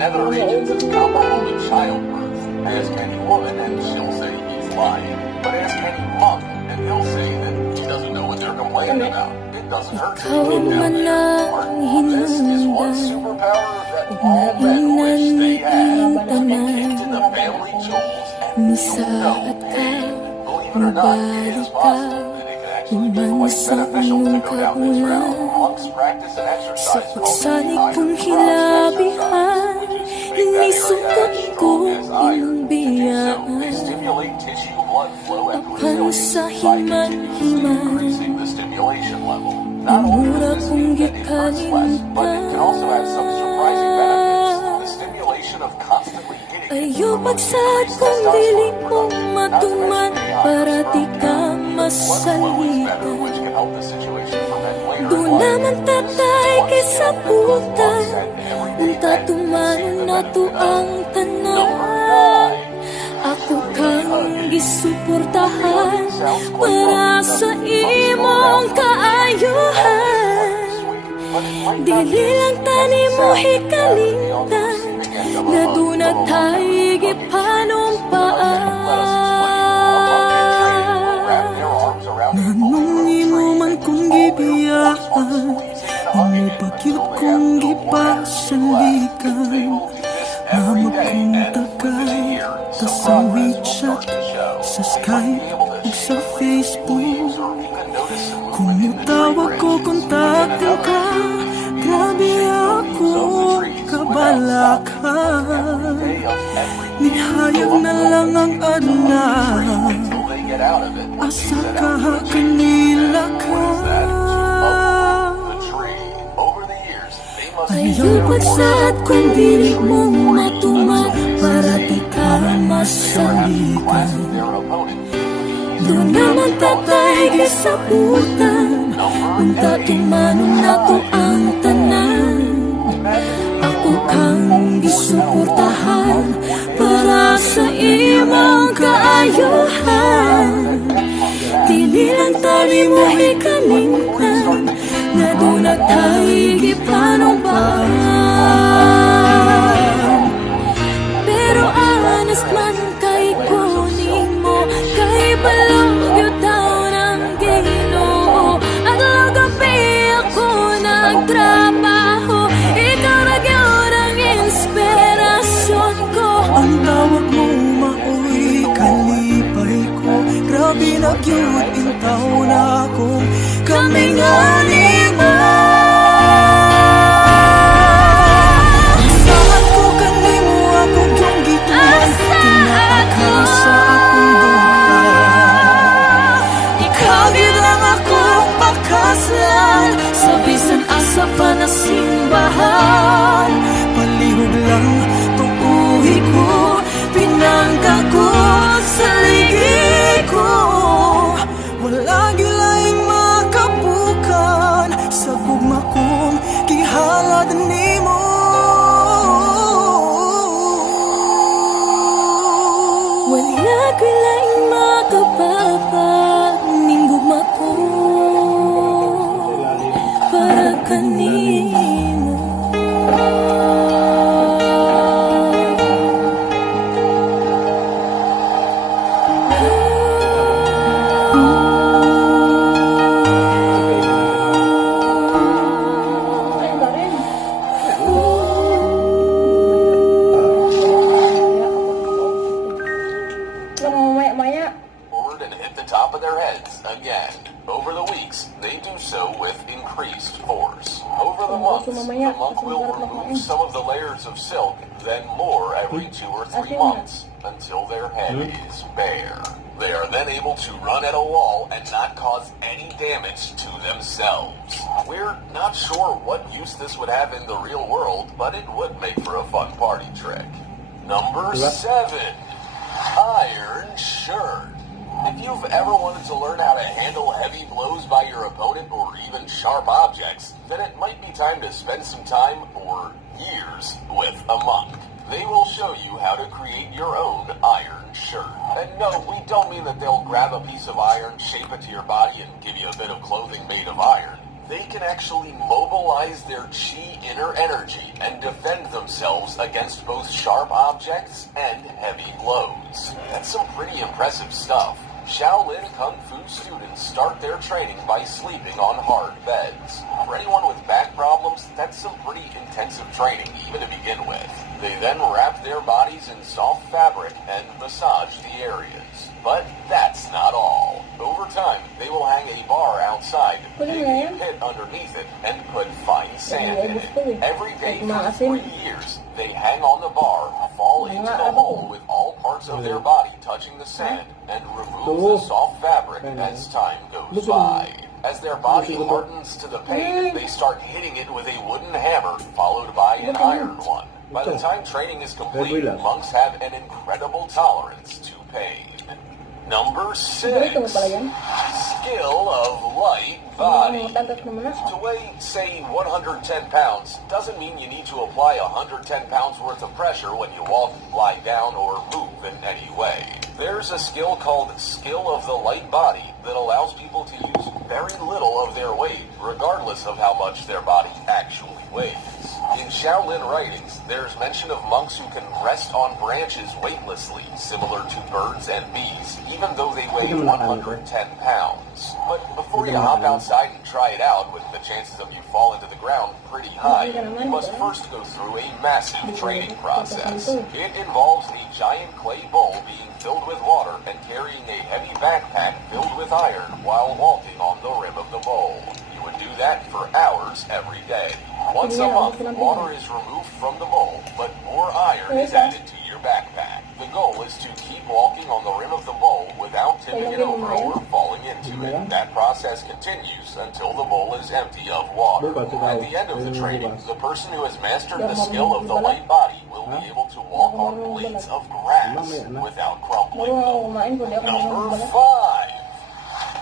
nether regions is comparable to childbirth. Ask any woman and she'll say he's lying. But ask any monk and he'll say that he doesn't know what they're complaining about. It doesn't hurt to get down there. This is one superpower that all men wish they had. It kicked in the family jewels, and you know pain. Believe it or not, it is possible. Quite beneficial to go down this route. Monks practice an exercise called the iron exercise, which makes that area as strong as iron. To do so, they stimulate tissue blood flow at resilience by increasing the stimulation level. Not only does this mean that it hurts less, but it can also have some surprising benefits. The stimulation of constantly hitting Ayaw pagsat kung dili mong matuman para di ka masalitan. Doon naman tatay kaysa putan, unta tumanon na to ang tanan. Ako kang gisuportahan para sa imong kaayuhan. Dili lang tani mo hikalimtan na doon na tayo gipanumpaan. Nanong imo man kong gibiyaan, imo pagyud kong gipasalikan. Namot kong tagay, tas sa WeChat, sa Skype, ug sa Facebook. Kung tawag ko, kontaktin ka, grabe ako kabalakan. Nihayag na lang ang anak, asa ka kanila ka. Ayaw pagsat kung dili mong matuman para di ka masalitan. Doon naman tatay gisabutan, unta tumanon na to ang tanan. Ako kang gisuportahan para sa imong kaayuhan. Dili lang tani mo ikalimtan na doon na tayo gipanumpaan. Pero honest man kay kunin mo, kay balog yung taon ang Ginoo. At gabi ako nagtrabaho, ikaw nagyod ang inspirasyon ko. Ang tawag mo maoy kalipay ko, grabe nagyod in taon akong kami nga nimo. Saan ko kanimo ako yung gituan, tinaka sa akong duka. Ikaw lang ako pakaslan, sa bisan asa pa na simbahan. Palihog lang tuuhi ko, pinangka ko sa ligi ko. Wala gilaing makabukan sa gugma kong gihalad nimo. Wala gilaing makababa ning gugma ko para kanimo. Forward and hit the top of their heads again. Over the weeks, they do so with increased force. Over the months, the monk will remove some of the layers of silk, then more every 2 or 3 months, until their head is bare. They are then able to run at a wall and not cause any damage to themselves. We're not sure what use this would have in the real world, but it would make for a fun party trick. Number 7. Iron shirt. If you've ever wanted to learn how to handle heavy blows by your opponent or even sharp objects, then it might be time to spend some time or years with a monk. They will show you how to create your own iron shirt. And no, we don't mean that they'll grab a piece of iron, shape it to your body, and give you a bit of clothing made of iron. they can actually mobilize their chi inner energy and defend themselves against both sharp objects and heavy blows. That's some pretty impressive stuff. Shaolin Kung Fu students start their training by sleeping on hard beds. For anyone with back problems, that's some pretty intensive training even to begin with. They then wrap their bodies in soft fabric and massage the areas. But that's not all. Over time, they will hang a bar outside, dig a pit underneath it, and put fine sand in it. Every day for 3 years, they hang on the bar, fall into the hole with all parts of their body touching the sand, and remove the soft fabric as time goes by. As their body hardens to the pain, they start hitting it with a wooden hammer, followed by an iron one. By the time training is complete, monks have an incredible tolerance to pain. Number 6, skill of light body. To weigh, say, 110 pounds doesn't mean you need to apply 110 pounds worth of pressure when you walk, lie down, or move in any way. There's a skill called skill of the light body that allows people to use very little of their weight, regardless of how much their body actually weighs. In Shaolin writings, there's mention of monks who can rest on branches weightlessly, similar to birds and bees, even though they weigh 110 pounds. But before you hop outside and try it out, with the chances of you fall into the ground pretty high, you must first go through a massive training process. It involves a giant clay bowl being filled with water and carrying a heavy backpack filled with iron while walking on the rim of the bowl. You would do that for hours every day. Once a month, water is removed from the bowl, but more iron is added to your backpack. The goal is to keep walking on the rim of the bowl without tipping it over or falling into it. That process continues until the bowl is empty of water. At the end of the training, the person who has mastered the skill of the light body will be able to walk on blades of grass without crumbling them. Number 5,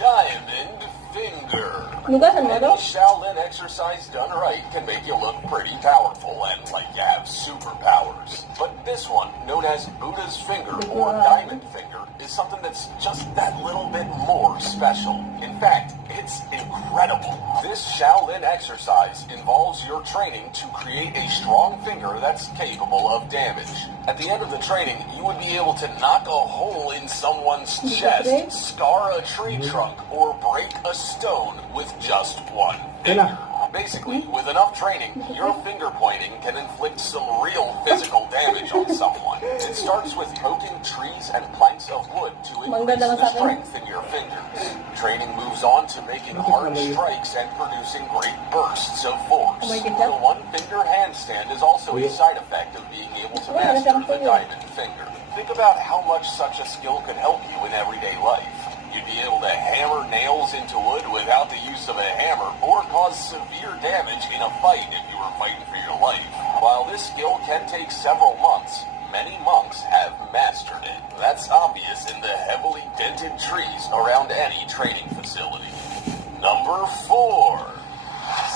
diamond finger. Any Shaolin exercise done right can make you look pretty powerful and like you have superpowers. But this one, known as Buddha's finger or diamond finger, is something that's just that little bit more special. In fact, it's incredible. This Shaolin exercise involves your training to create a strong finger that's capable of damage. At the end of the training, you would be able to knock a hole in someone's chest, scar a tree trunk, or break a stone with just one finger. Basically, with enough training, your finger pointing can inflict some real physical damage on someone. It starts with poking trees and planks of wood to increase the strength in your fingers. Training moves on to making hard strikes and producing great bursts of force. The one-finger handstand is also a side effect of being able to master the diamond finger. Think about how much such a skill could help you in everyday life. You'd be able to hammer nails into wood without the use of a hammer, or cause severe damage in a fight if you were fighting for your life. While this skill can take several months, many monks have mastered it. That's obvious in the heavily dented trees around any training facility. Number 4,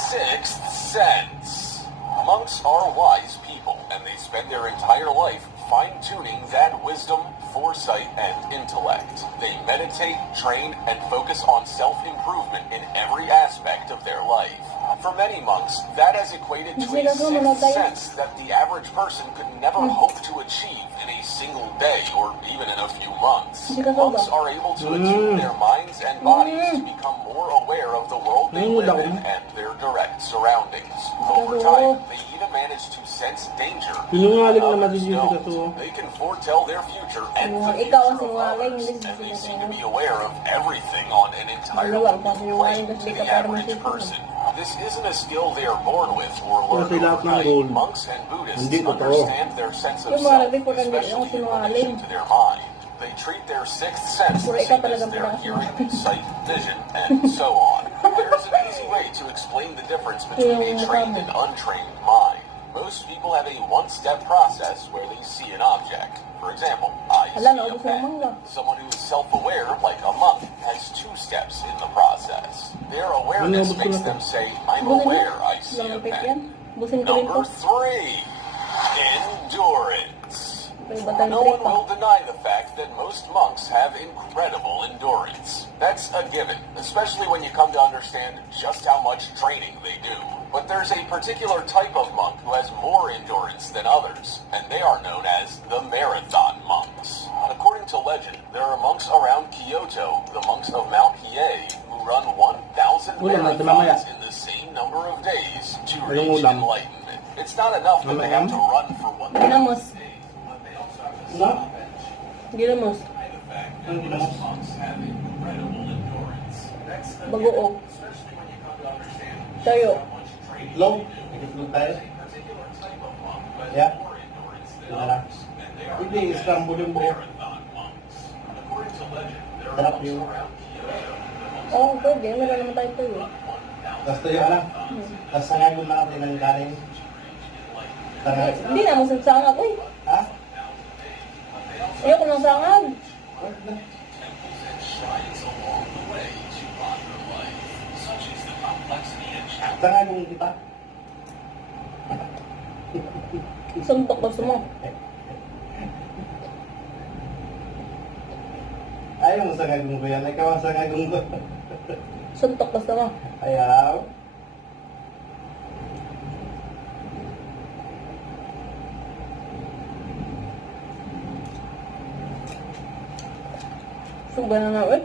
sixth sense. Monks are wise people, and they spend their entire life fine-tuning that wisdom, foresight, and intellect. They meditate, train, and focus on self-improvement in every aspect of their life. For many monks, that has equated to a sixth sense that the average person could never hope to achieve in a single day or even in a few months. Monks are able to attune their minds and bodies to become more aware of the world they live in and their direct surroundings. Over time, they even manage to sense danger. They can foretell their future and the future of others, and they seem to be aware of everything on an entirely new plane to the average person. This isn't a skill they are born with or learn overnight. Monks and Buddhists understand their sense of self, especially in relation to their mind. They treat their sixth sense the same as their hearing, sight, vision, and so on. There's an easy way to explain the difference between a trained and untrained mind. Most people have a one-step process where they see an object. For example, I see a pen. Someone who is self-aware, like a monk, has 2 steps in the process. Their awareness makes them say, I'm aware I see a pen. Number 3, endurance. No one will deny the fact that most monks have incredible endurance. That's a given, especially when you come to understand just how much training they do. But there's a particular type of monk who has more endurance than others, and they are known as the marathon monks. According to legend, there are monks around Kyoto, the monks of Mount Hiei, who run 1,000 marathons in the same number of days to reach enlightenment. It's not enough that they have to run for 1,000 days, but they also have to stop and Ginamos. the fact that these monks have incredible endurance. That's a Bagoong. given, especially when you come to understand Tayo. how much training Long. they do. Ikitlog tayo. There's a particular type of monk who has Yeah. more endurance than Wala. others, and they are Hindi, known as scramble yung buhok. marathon monks. According to legend, there are Sarap monks yun. around Kyoto, the monks Oo, pwede. Wala naman tayo ito eh. Tapos tayo alam. Tapos sangayon natin ang galing. Sangay. Hindi na, masagsangag. Uy, Ha? ayoko ng sangag. Wag na. shrines along the way to modern life, such as the complexity and challenge. Sangayong kita. Suntok gusto mo. Ayaw mo sangayong ko yan. Ikaw ang sangayong ko. Suntok gusto mo. Ayaw. Suga na nga, uy.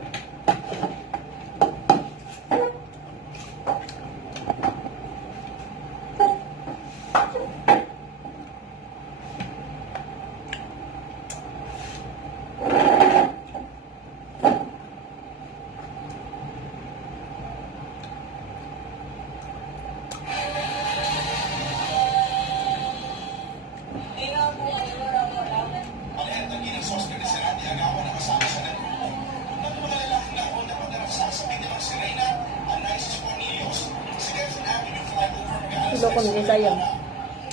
Palihit ng ginastos na Serati agawan na kasama sa nagrupo. Nang mga lalaking laro na pagdaragsa sa Pinilang Sirena, ang Nices Cornelius, si Quezon Avenue flyover mag-aalas Ilo ko nila sayang.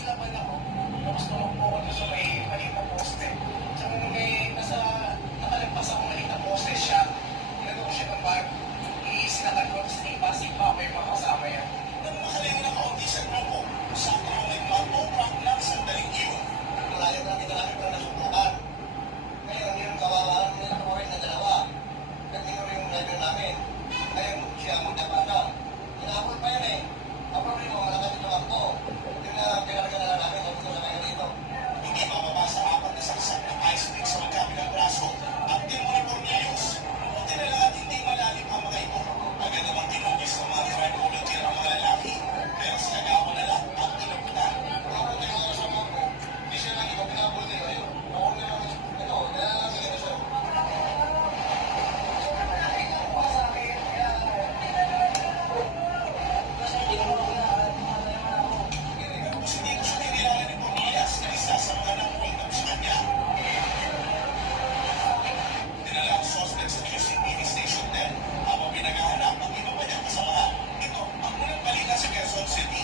laban ako. Tapos tulog po ako doon sa may maliit na poste. Tsaka nung may nakalagpas ako maliit na poste siya, ginagawa ko siya ng bag, iisinakan ko, tapos ipa ko yung mga kasama yan. Nang makalayo na kaunti sa grupo, sakto yung nagmag-o-prank ng sandaling iyon. Malayo namin para nasubukan. Ngayon, yung kawawalan nila ko rin na dalawa. Nagtingin mo yung level namin. Ngayon, siya ang magdabana. Inabot pa yan eh. Ang problema, malakas ito ako. Yung pinalaga na namin, tapos na kayo dito. Hindi mababa sa apat na saksak ng ice pick sa magkabilang braso. At Team Uniformius, buti na lang at hindi malalim ang mga ito. Agad namang tinugis ng mga friend volunteer ang mga lalaki. Pero sinagawa na lang at inabutan. Ako tayo sa mga ko. Hindi siya lang iba pinabot nila. Ayun, ako na lang ito. Nalalagay na siya. Hindi ko siya kinilala ni Cornelius na isa sa mga nang-welcome sa kanya. Dinala ang suspect sa QCPD Station 10 habang pinaghahanap ang iba pa niyang kasamahan. Ito ang unang balita sa Quezon City.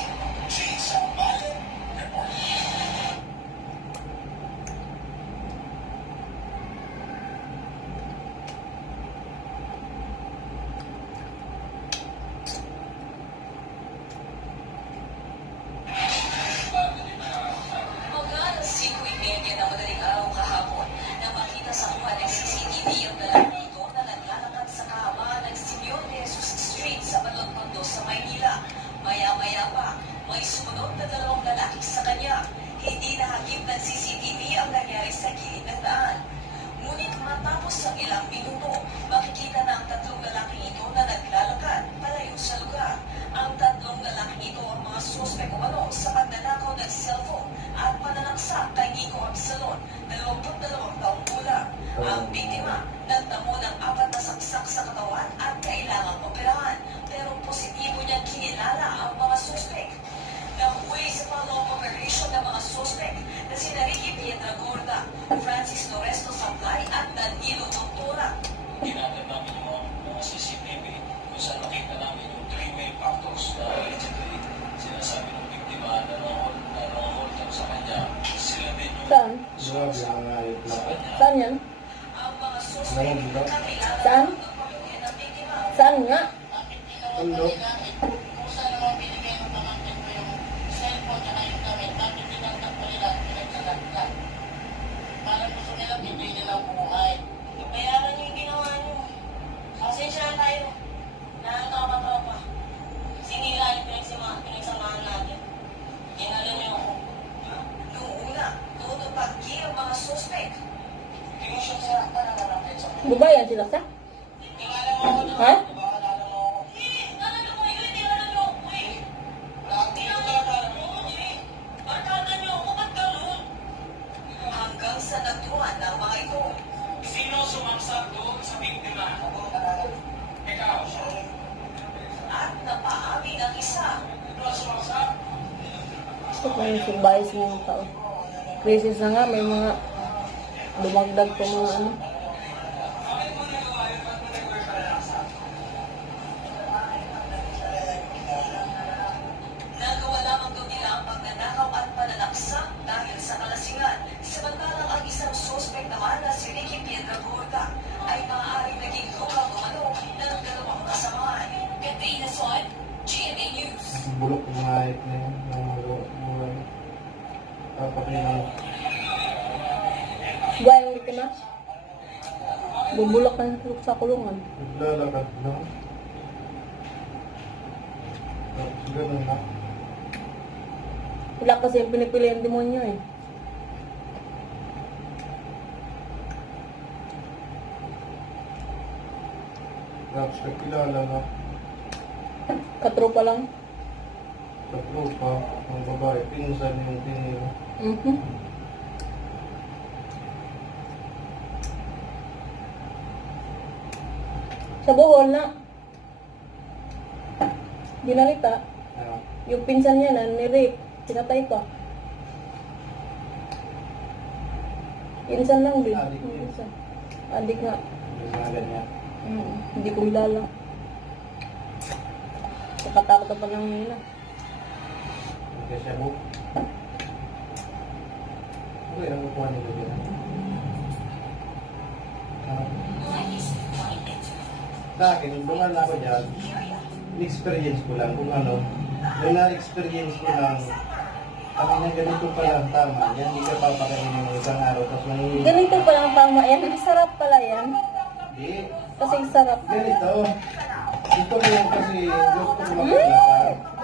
Jason Balen, report. Mga alas 5:30 na madaling araw kahapon na makita sa kuha ng CCTV ang lalaki ito na naglalakad sa kahabaan ng Simeon de Jesus Street sa Balontondo sa Maynila. Maya-maya pa, may sumunod na dalawang lalaki sa kanya. Hindi nahagip ng CCTV ang nangyari sa gilid ng daan. Ngunit matapos ang ilang minuto, makikita na ang tatlong lalaking ito na naglalakad palayo sa lugar. Ang tatlong lalaking ito ang mga suspek umano sa pagnanakaw ng cellphone at pananaksak kay Nico Absalon, 22 taong gulang. Ang biktima, nagtamo ng 4 na saksak sa katawan at kailangang operahan, pero positibo niyang kinilala ang mga suspek. Nahuli sa follow-up operation ng mga suspek na sina Ricky Pietragorda, Francis Noresto Sablay at Danilo Doctora. Ginamit namin yung mga CCTV kung saan nakita namin yung 3 main factors na allegedly sinasabi ng biktima na nang-hold sa kanya. Sila din yung Saan? Grabe ang mga ayot na. Saan yan? Ang mga suspek kakilala Saan? ng pamilya ng biktima. Saan nga? Undo. Kung saan naman binigay ng pamangkin ko yung cellphone at yung gamit, bakit tinangkap pa nila at pinagsagat? Parang gusto nila hindi nila buhay. Bayaran niyo yung ginawa niyo. Pasensya Bubayan sila sa? Ha? Hanggang sa nagtuan ng mga ito. Sino sumaksak doon sa biktima? Ikaw. At napaamin ang isa. Ano sumaksak? Gusto ko yung survive sa mga tao. Crisis na nga, may mga dumagdag pa mga ano. Nagawa lamang daw nila ang pagnanakaw at pananaksak dahil sa kalasingan. Samantalang ang isang suspect naman na si Ricky Piedragorda ay maaaring naging tukang umano ng dalawang kasamahan. Katrina Son, GMA News. Bulok yung mga ayat na yun. Mga papakay na yun. Buhay ang biktima. Bubulak na sa kulungan. Naglalakad lang. Tapos ganun na. Wala kasi yung pinipili yung demonyo eh. Tapos kakilala na. Katropa lang. Sa tropa, ang babae, pinsan yung tinira. Sa Bohol na. Dinalita. Ano? Yung pinsan niya na ni-rape. Pinatay pa. Pinsan lang din. Adik yun. Pinsan. Adik nga. Yung mga ganyan. Hindi ko kilala. Nakatakot pa lang nila. Kaya siya mo. Okay, ang kukuha nila dyan. Sa akin, nung dumaan na ako dyan, in-experience ko lang kung ano, yung na-experience ko lang, kami na ganito pala ang tama, yan, hindi ka papakainin ng isang araw, tapos may... Ganito pa lang tama yan. Sarap pala yan. Hindi, Kasi sarap. ganito. Ito ko kasi gusto ko makalasa.